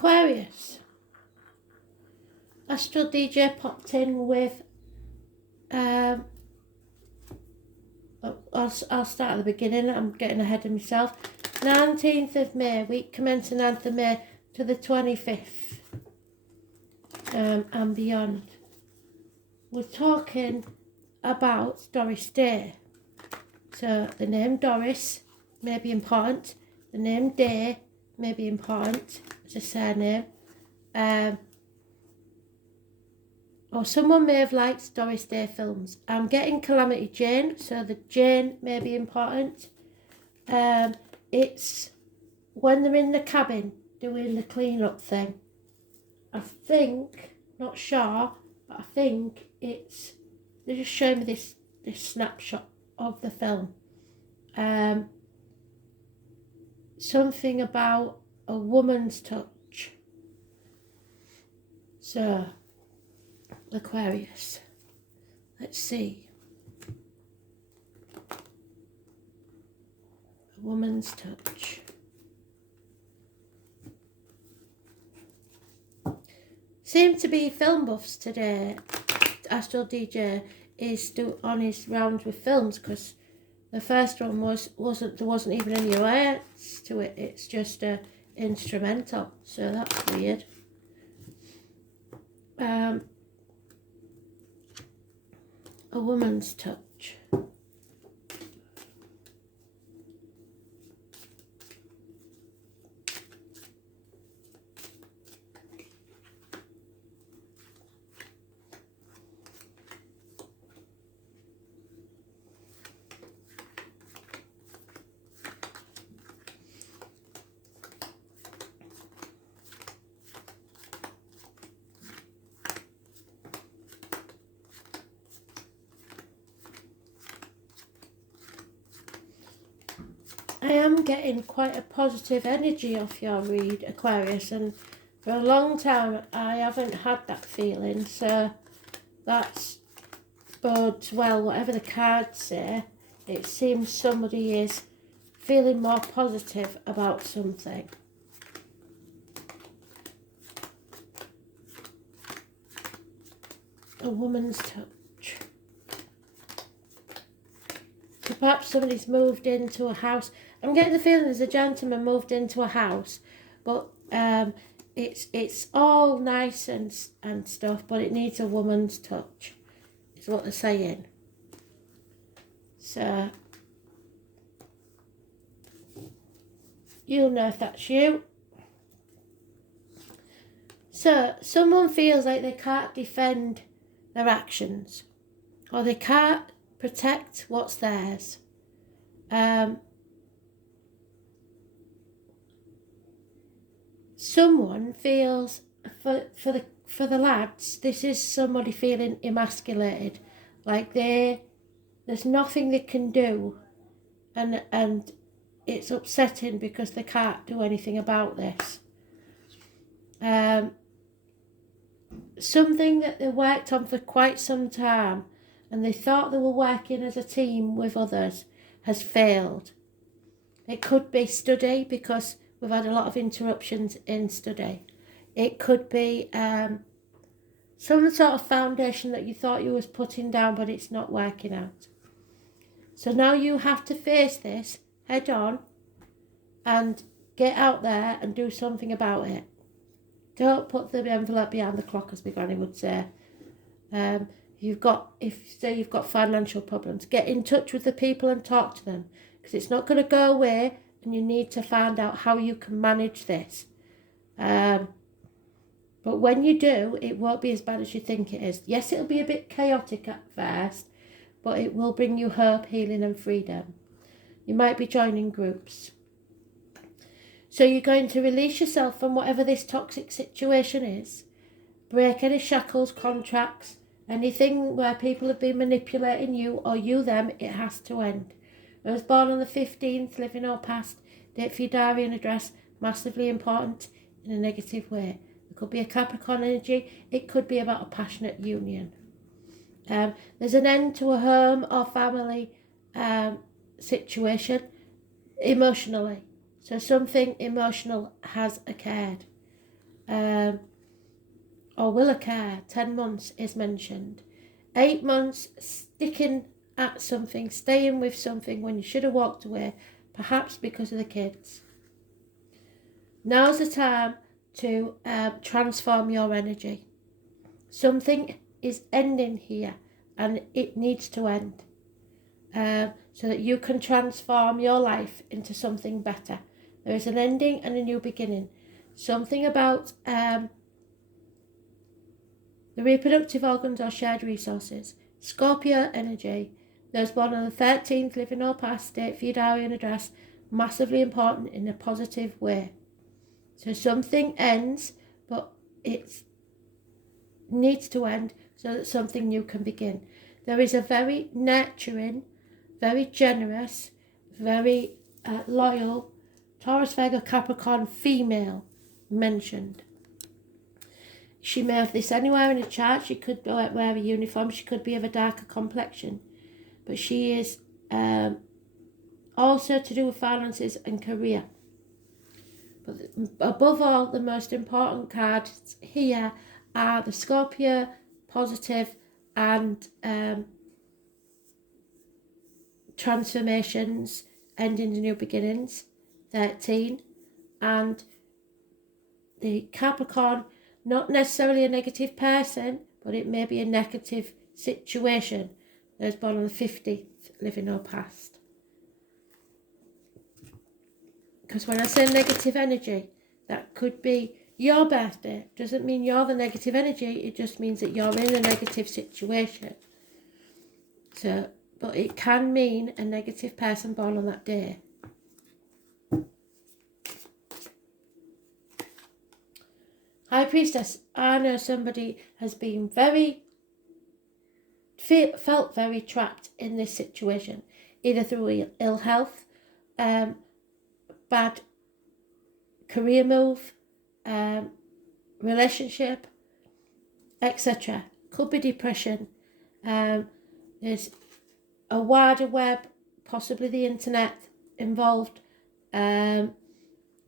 Aquarius. Astral DJ popped in with, I'll start at the beginning, I'm getting ahead of myself. 19th of May, week commencing 9th of May to the 25th, and beyond. We're talking about Doris Day. So the name Doris may be important, the name Day may be important as a surname, or someone may have liked Doris Day films. I'm getting Calamity Jane, so the Jane may be important. It's when they're in the cabin doing the clean-up thing. I think, not sure, but I think it's, they're just showing me this snapshot of the film. Something about a woman's touch. So, Aquarius, let's see. A woman's touch. Seem to be film buffs today. Astral DJ is still on his rounds with films, because the first one wasn't even any words to it. It's just a instrumental, so that's weird. A woman's touch. I am getting quite a positive energy off your read, Aquarius, and for a long time I haven't had that feeling, so that bodes well. Whatever the cards say, it seems somebody is feeling more positive about something. A woman's touch. So perhaps somebody's moved into a house. I'm getting the feeling there's a gentleman moved into a house, but it's all nice and stuff, but it needs a woman's touch, is what they're saying. So you'll know if that's you. So someone feels like they can't defend their actions, or they can't protect what's theirs. Someone feels, for the lads, this is somebody feeling emasculated, like there's nothing they can do, and it's upsetting because they can't do anything about this. Something that they worked on for quite some time, and they thought they were working as a team with others, has failed. It could be study, because we've had a lot of interruptions in study. It could be some sort of foundation that you thought you was putting down, but it's not working out. So now you have to face this head on and get out there and do something about it. Don't put the envelope behind the clock, as my granny would say. If you've got financial problems, get in touch with the people and talk to them, because it's not going to go away, and you need to find out how you can manage this. But when you do, it won't be as bad as you think it is. Yes, it'll be a bit chaotic at first, but it will bring you hope, healing and freedom. You might be joining groups. So you're going to release yourself from whatever this toxic situation is. Break any shackles, contracts, anything where people have been manipulating you or you them. It has to end. I was born on the 15th, living or past, date for your diary and address, massively important in a negative way. It could be a Capricorn energy, it could be about a passionate union. There's an end to a home or family situation emotionally. So something emotional has occurred. or will occur. 10 months is mentioned. 8 months sticking at something, staying with something when you should have walked away, perhaps because of the kids. Now's the time to transform your energy. Something is ending here and it needs to end, so that you can transform your life into something better. There is an ending and a new beginning. Something about the reproductive organs or shared resources. Scorpio energy. Those born on the 13th, living or past, date for your diary and address. Massively important in a positive way. So something ends, but it needs to end so that something new can begin. There is a very nurturing, very generous, very loyal Taurus, Virgo, Capricorn female mentioned. She may have this anywhere in a chart. She could wear a uniform. She could be of a darker complexion. But she is also to do with finances and career. But above all, the most important cards here are the Scorpio, positive, and transformations, ending to new beginnings, 13, and the Capricorn, not necessarily a negative person, but it may be a negative situation. Those born on the 15th, living or past. Because when I say negative energy, that could be your birthday. Doesn't mean you're the negative energy, it just means that you're in a negative situation. So, but it can mean a negative person born on that day. High Priestess, I know somebody has been felt very trapped in this situation, either through ill health, bad career move, relationship, etc. Could be depression. There's a wider web, possibly the internet involved.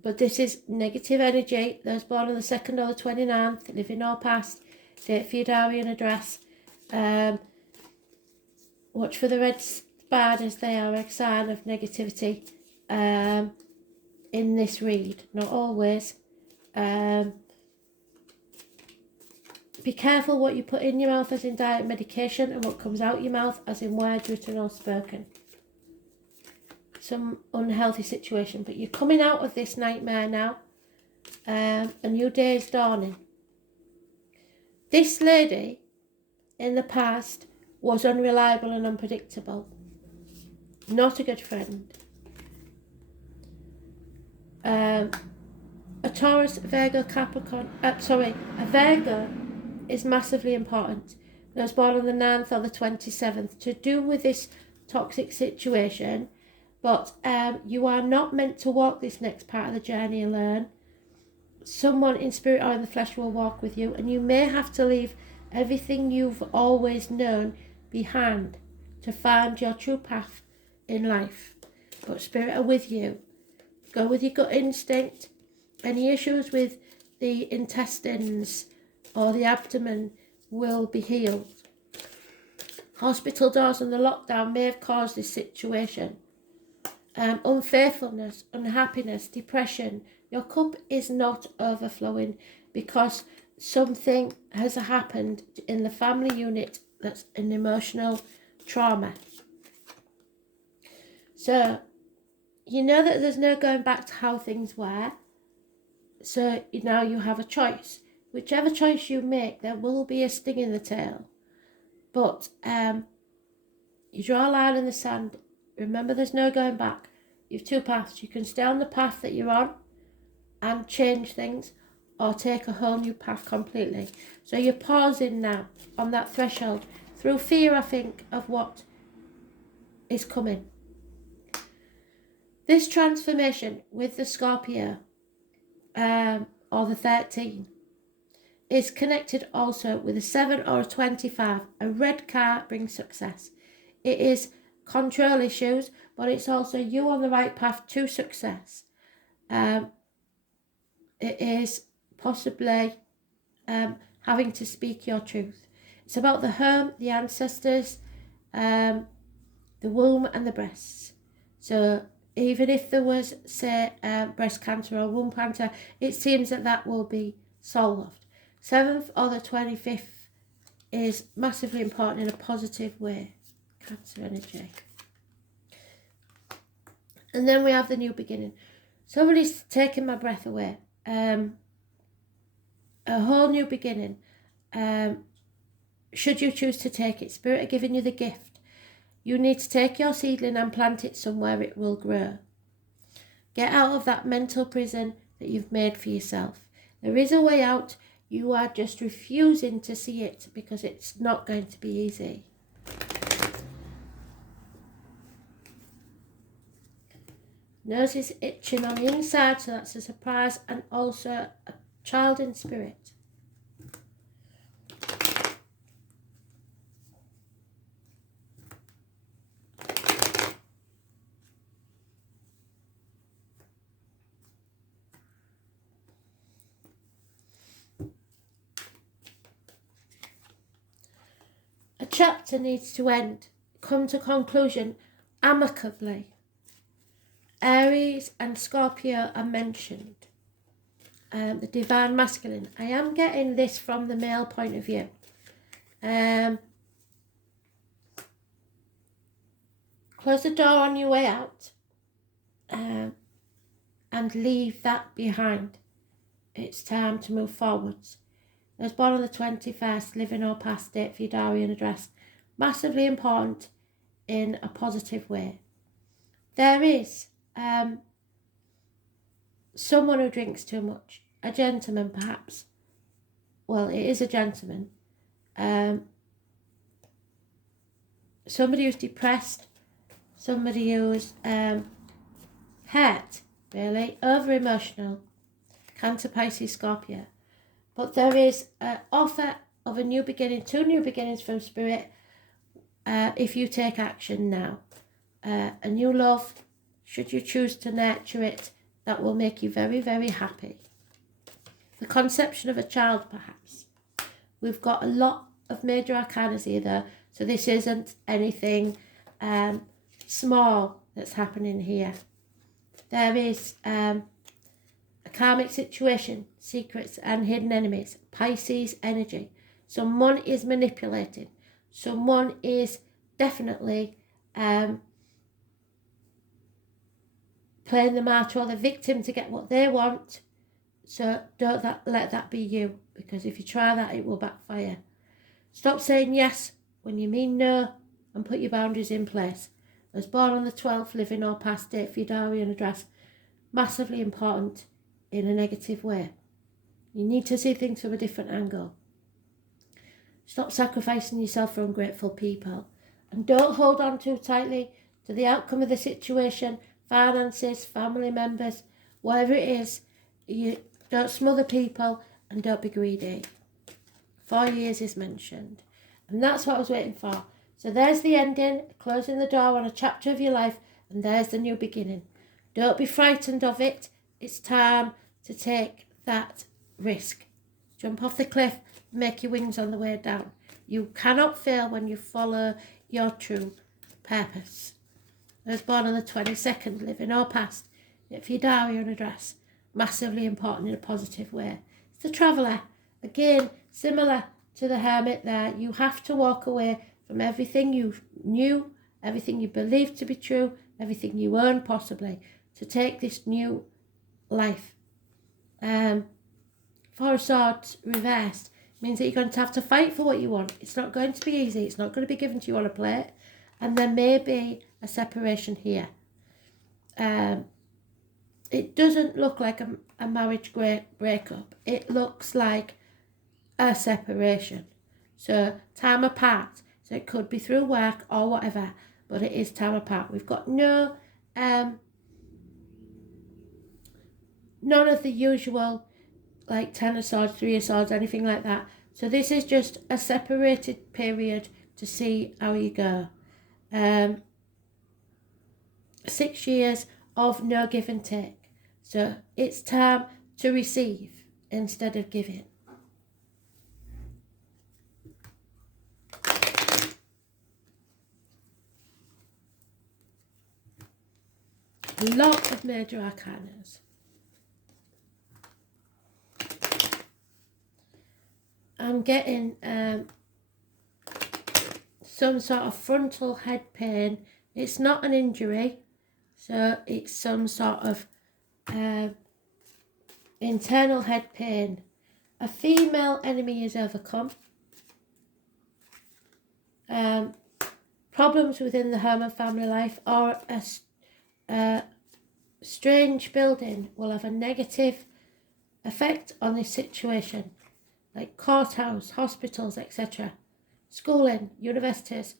But this is negative energy. Those born on the 2nd or the 29th, living or past, date for your diary and address. Watch for the red spiders. They are a sign of negativity in this read. Not always. Be careful what you put in your mouth as in diet medication and what comes out your mouth as in words written or spoken. Some unhealthy situation, but you're coming out of this nightmare now. A new day is dawning. This lady in the past was unreliable and unpredictable. Not a good friend. A Taurus, Virgo, Capricorn, a Virgo is massively important. Those born on the 9th or the 27th, to do with this toxic situation. But you are not meant to walk this next part of the journey alone. Someone in spirit or in the flesh will walk with you, and you may have to leave everything you've always known behind to find your true path in life. But spirit are with you. Go with your gut instinct. Any issues with the intestines or the abdomen will be healed. Hospital doors and the lockdown may have caused this situation. Unfaithfulness, unhappiness, depression. Your cup is not overflowing because something has happened in the family unit that's an emotional trauma. So, you know that there's no going back to how things were. So now you have a choice. Whichever choice you make, there will be a sting in the tail. But you draw a line in the sand. Remember, there's no going back. You have two paths. You can stay on the path that you're on and change things, or take a whole new path completely. So you're pausing now on that threshold through fear, I think, of what is coming. This transformation with the Scorpio, or the 13, is connected also with a 7 or a 25. A red car brings success. It is control issues, but it's also you on the right path to success. It is possibly having to speak your truth. It's about the home, the ancestors, the womb and the breasts. So even if there was, say, breast cancer or womb cancer, it seems that will be solved. 7th or the 25th is massively important in a positive way. Cancer energy. And then we have the new beginning. Somebody's taking my breath away. A whole new beginning. Should you choose to take it, Spirit are giving you the gift. You need to take your seedling and plant it somewhere it will grow. Get out of that mental prison that you've made for yourself. There is a way out. You are just refusing to see it because it's not going to be easy. Nose is itching on the inside, so that's a surprise, and also a child in spirit. A chapter needs to end, come to conclusion amicably. Aries and Scorpio are mentioned. The divine masculine. I am getting this from the male point of view. Close the door on your way out and leave that behind. It's time to move forwards. Those born on the 21st, living or past date for your diary and address. Massively important in a positive way. There is someone who drinks too much. A gentleman, perhaps. Well, it is a gentleman. Somebody who's depressed. Somebody who's hurt, really. Over-emotional. Cancer, Pisces, Scorpio. But there is an offer of a new beginning, 2 new beginnings from Spirit, if you take action now. A new love, should you choose to nurture it, that will make you very, very happy. The conception of a child, perhaps. We've got a lot of major arcana here, though, so this isn't anything small that's happening here. There is a karmic situation, secrets and hidden enemies, Pisces energy. Someone is manipulating. Someone is definitely playing the martyr or the victim to get what they want. So don't let that be you, because if you try that, it will backfire. Stop saying yes when you mean no, and put your boundaries in place. Those born on the 12th, living or past date for your diary and address, massively important in a negative way. You need to see things from a different angle. Stop sacrificing yourself for ungrateful people. And don't hold on too tightly to the outcome of the situation, finances, family members, whatever it is. You don't smother people and don't be greedy. 4 years is mentioned. And that's what I was waiting for. So there's the ending, closing the door on a chapter of your life, and there's the new beginning. Don't be frightened of it. It's time to take that risk. Jump off the cliff, make your wings on the way down. You cannot fail when you follow your true purpose. I was born on the 22nd, living or past. If your diary and address, massively important in a positive way. It's the traveller. Again, similar to the hermit there. You have to walk away from everything you knew, everything you believed to be true, everything you own possibly, to take this new life. 4 of Swords reversed means that you're going to have to fight for what you want. It's not going to be easy. It's not going to be given to you on a plate. And there may be a separation here. It doesn't look like a marriage breakup. It looks like a separation. So time apart. So it could be through work or whatever, but it is time apart. We've got no, none of the usual, like 10 of Swords, 3 of Swords, anything like that. So this is just a separated period to see how you go. 6 years of no give and take. So it's time to receive. instead of giving. A lot of major arcanas. I'm getting some sort of frontal head pain. It's not an injury, so it's some sort of internal head pain. A female enemy is overcome. Problems within the home and family life, or a strange building will have a negative effect on this situation, like courthouse, hospitals, etc. Schooling, universities.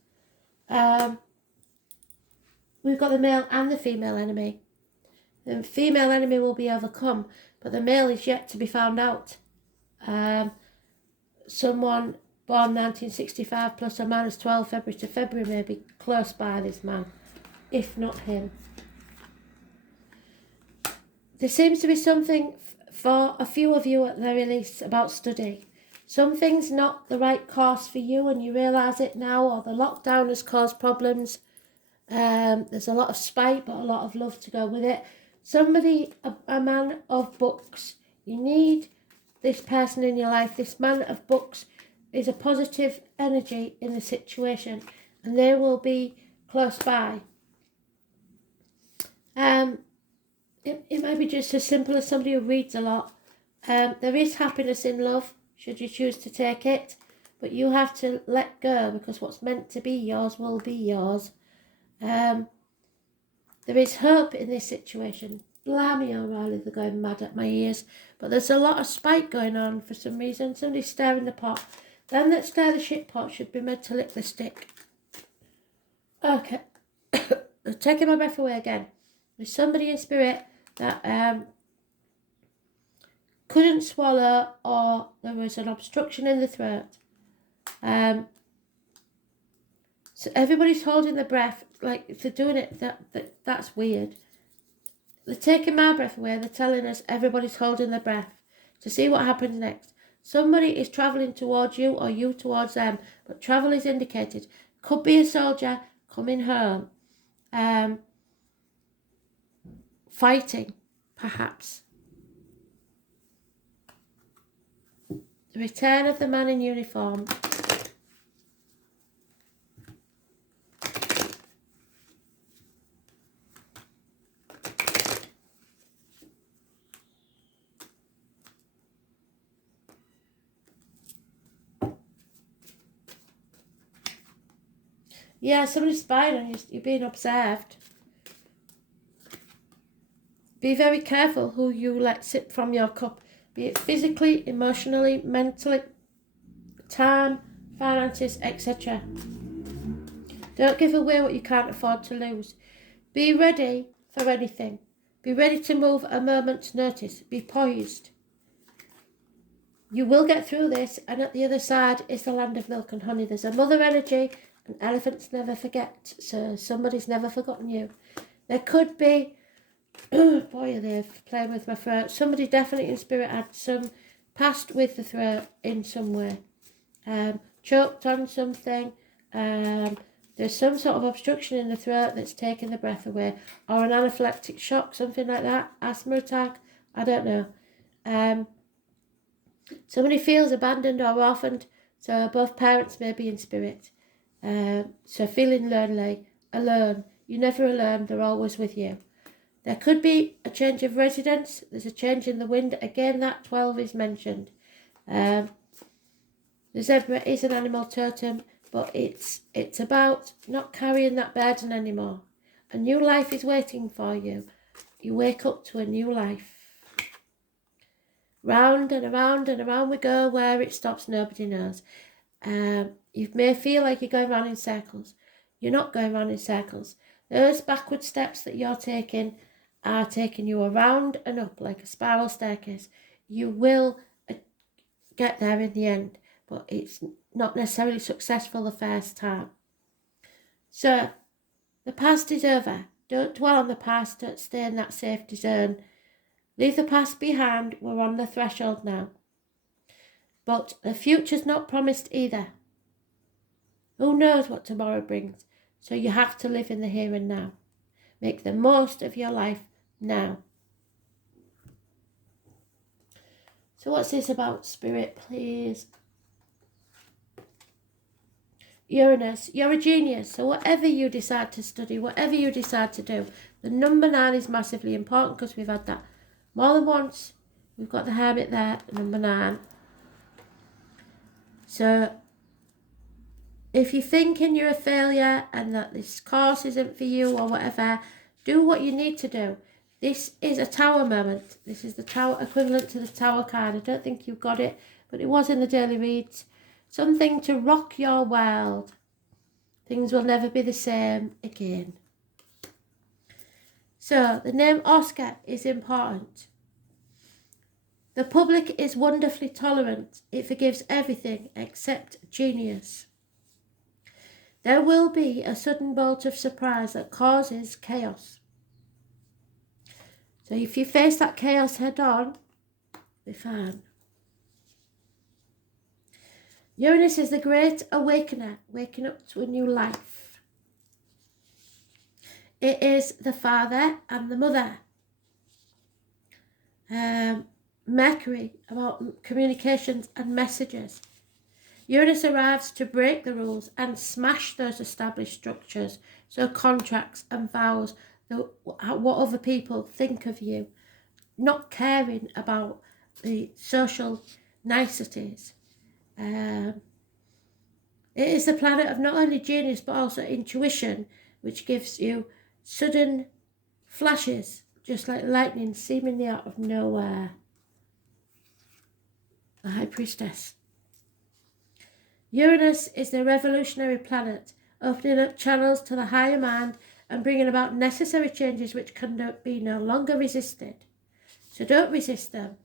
We've got the male and the female enemy. The female enemy will be overcome, but the male is yet to be found out. Someone born 1965 plus or minus 12 February to February may be close by this man, if not him. There seems to be something for a few of you at the very least about study. Something's not the right course for you and you realise it now, or the lockdown has caused problems. There's a lot of spite but a lot of love to go with it. Somebody, a man of books, you need this person in your life. This man of books is a positive energy in the situation and they will be close by. It might be just as simple as somebody who reads a lot. There is happiness in love, should you choose to take it, but you have to let go, because what's meant to be yours will be yours. There is hope in this situation. Blimey, O'Reilly, they're going mad at my ears. But there's a lot of spite going on for some reason. Somebody's stirring the pot. Them that stir the shit pot should be made to lick the stick. Okay. Taking my breath away again. There's somebody in spirit that couldn't swallow, or there was an obstruction in the throat. So everybody's holding their breath, like if they're doing it, that's weird. They're taking my breath away. They're telling us everybody's holding their breath to see what happens next. Somebody is travelling towards you or you towards them, but travel is indicated. Could be a soldier coming home. Fighting, perhaps. The return of the man in uniform. Yeah, somebody's spying on you. You're being observed. Be very careful who you let sip from your cup, be it physically, emotionally, mentally, time, finances, etc. Don't give away what you can't afford to lose. Be ready for anything. Be ready to move at a moment's notice. Be poised. You will get through this, and at the other side is the land of milk and honey. There's a mother energy, and elephants never forget, so somebody's never forgotten you. There could be, boy, are they playing with my throat. Somebody definitely in spirit had some past with the throat in some way. Choked on something. There's some sort of obstruction in the throat that's taking the breath away, or an anaphylactic shock, something like that. Asthma attack, I don't know. Somebody feels abandoned or orphaned, so both parents may be in spirit. So feeling lonely, alone. You're never alone, they're always with you. There could be a change of residence. There's a change in the wind. Again, that 12 is mentioned. The zebra is an animal totem, but it's about not carrying that burden anymore. A new life is waiting for you. You wake up to a new life. Round and around and around we go. Where it stops, nobody knows. You may feel like you're going round in circles. You're not going round in circles. Those backward steps that you're taking are taking you around and up like a spiral staircase. You will get there in the end, but it's not necessarily successful the first time. So, the past is over. Don't dwell on the past. Don't stay in that safety zone. Leave the past behind. We're on the threshold now. But the future's not promised either. Who knows what tomorrow brings? So you have to live in the here and now. Make the most of your life now. So what's this about, Spirit, please? Uranus, you're a genius. So whatever you decide to study, whatever you decide to do, the number 9 is massively important because we've had that more than once. We've got the hermit there, number 9. So if you're thinking you're a failure and that this course isn't for you or whatever, do what you need to do. This is a tower moment. This is the tower equivalent to the tower card. I don't think you've got it, but it was in the daily reads. Something to rock your world. Things will never be the same again. So the name Oscar is important. The public is wonderfully tolerant. It forgives everything except genius. There will be a sudden bolt of surprise that causes chaos. So if you face that chaos head on, be fine. Uranus is the great awakener, waking up to a new life. It is the father and the mother. Mercury, about communications and messages. Uranus arrives to break the rules and smash those established structures, so contracts and vows, what other people think of you, not caring about the social niceties. It is the planet of not only genius but also intuition, which gives you sudden flashes, just like lightning seemingly out of nowhere. The High Priestess. Uranus is the revolutionary planet, opening up channels to the higher mind and bringing about necessary changes which can be no longer resisted. So don't resist them.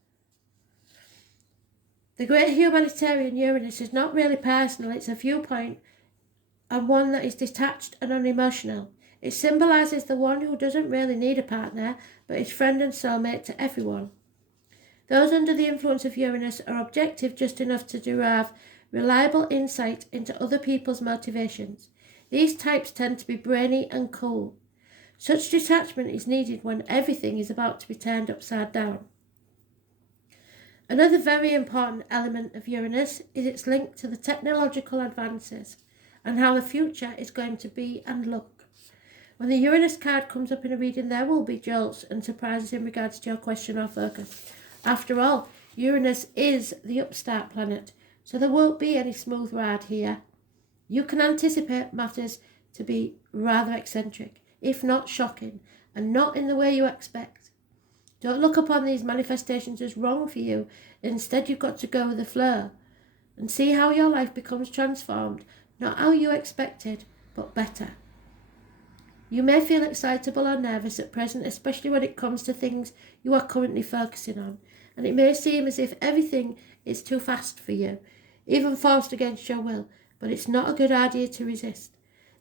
The great humanitarian Uranus is not really personal, it's a viewpoint and one that is detached and unemotional. It symbolises the one who doesn't really need a partner, but is friend and soulmate to everyone. Those under the influence of Uranus are objective just enough to derive reliable insight into other people's motivations. These types tend to be brainy and cool. Such detachment is needed when everything is about to be turned upside down. Another very important element of Uranus is its link to the technological advances and how the future is going to be and look. When the Uranus card comes up in a reading, there will be jolts and surprises in regards to your question or focus. After all, Uranus is the upstart planet, so there won't be any smooth ride here. You can anticipate matters to be rather eccentric, if not shocking, and not in the way you expect. Don't look upon these manifestations as wrong for you. Instead, you've got to go with the flow and see how your life becomes transformed, not how you expected, but better. You may feel excitable or nervous at present, especially when it comes to things you are currently focusing on, and it may seem as if everything is too fast for you, even forced against your will, but it's not a good idea to resist.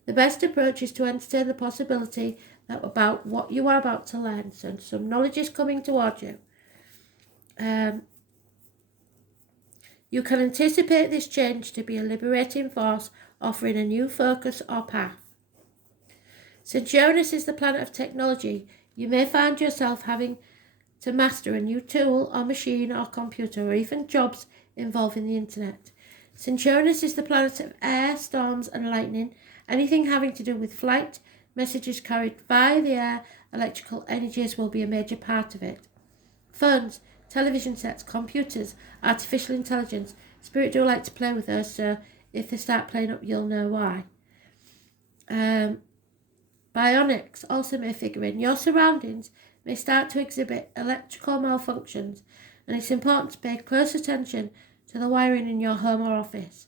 The best approach is to entertain the possibility that about what you are about to learn, so some knowledge is coming towards you. You can anticipate this change to be a liberating force, offering a new focus or path. Since Uranus is the planet of technology, you may find yourself having to master a new tool or machine or computer or even jobs involving the internet. Since Uranus is the planet of air, storms and lightning, anything having to do with flight, messages carried by the air, electrical energies will be a major part of it. Phones, television sets, computers, artificial intelligence. Spirit do like to play with those, so if they start playing up, you'll know why. Bionics also may figure in. Your surroundings may start to exhibit electrical malfunctions, and it's important to pay close attention to the wiring in your home or office.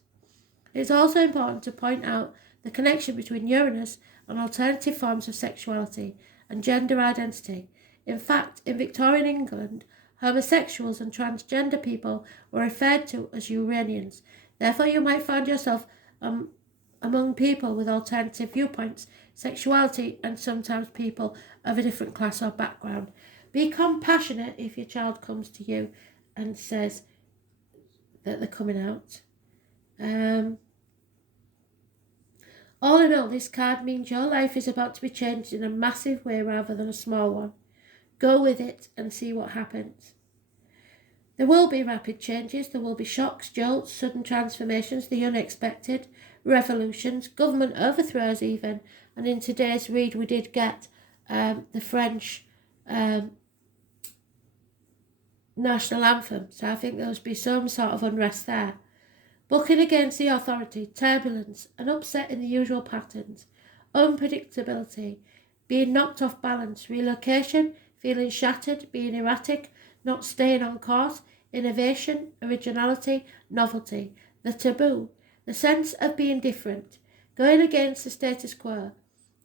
It's also important to point out the connection between Uranus and alternative forms of sexuality and gender identity. In fact, in Victorian England, homosexuals and transgender people were referred to as Uranians. Therefore, you might find yourself among people with alternative viewpoints, sexuality, and sometimes people of a different class or background. Be compassionate if your child comes to you and says that they're coming out. All in all, this card means your life is about to be changed in a massive way rather than a small one. Go with it and see what happens. There will be rapid changes, there will be shocks, jolts, sudden transformations, the unexpected, revolutions, government overthrows even. And in today's read we did get the French national anthem. So I think there will be some sort of unrest there. Bucking against the authority, turbulence, an upset in the usual patterns, unpredictability, being knocked off balance, relocation, feeling shattered, being erratic, not staying on course, innovation, originality, novelty, the taboo, the sense of being different, going against the status quo,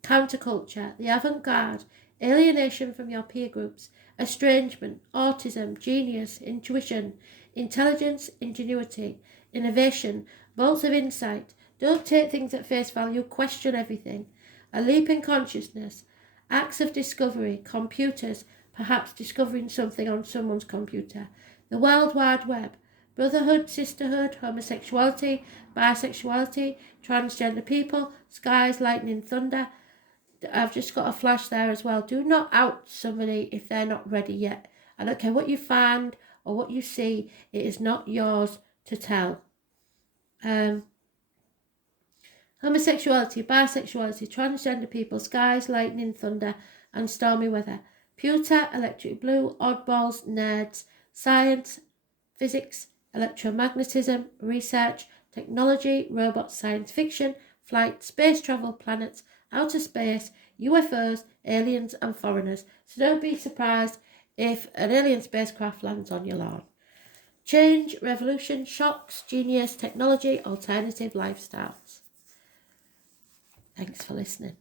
counterculture, the avant-garde, alienation from your peer groups, estrangement, autism, genius, intuition, intelligence, ingenuity, innovation, bolts of insight. Don't take things at face value, question everything. A leap in consciousness, acts of discovery, computers, perhaps discovering something on someone's computer, the World Wide Web, brotherhood, sisterhood, homosexuality, bisexuality, transgender people, skies, lightning, thunder. I've just got a flash there as well. Do not out somebody if they're not ready yet. I don't care what you find or what you see, it is not yours to tell. Homosexuality, bisexuality, transgender people, skies, lightning, thunder, and stormy weather. Pewter, electric blue, oddballs, nerds, science, physics, electromagnetism, research, technology, robots, science fiction, flight, space travel, planets, outer space, UFOs, aliens, and foreigners. So don't be surprised if an alien spacecraft lands on your lawn. Change, revolution, shocks, genius, technology, alternative lifestyles. Thanks for listening.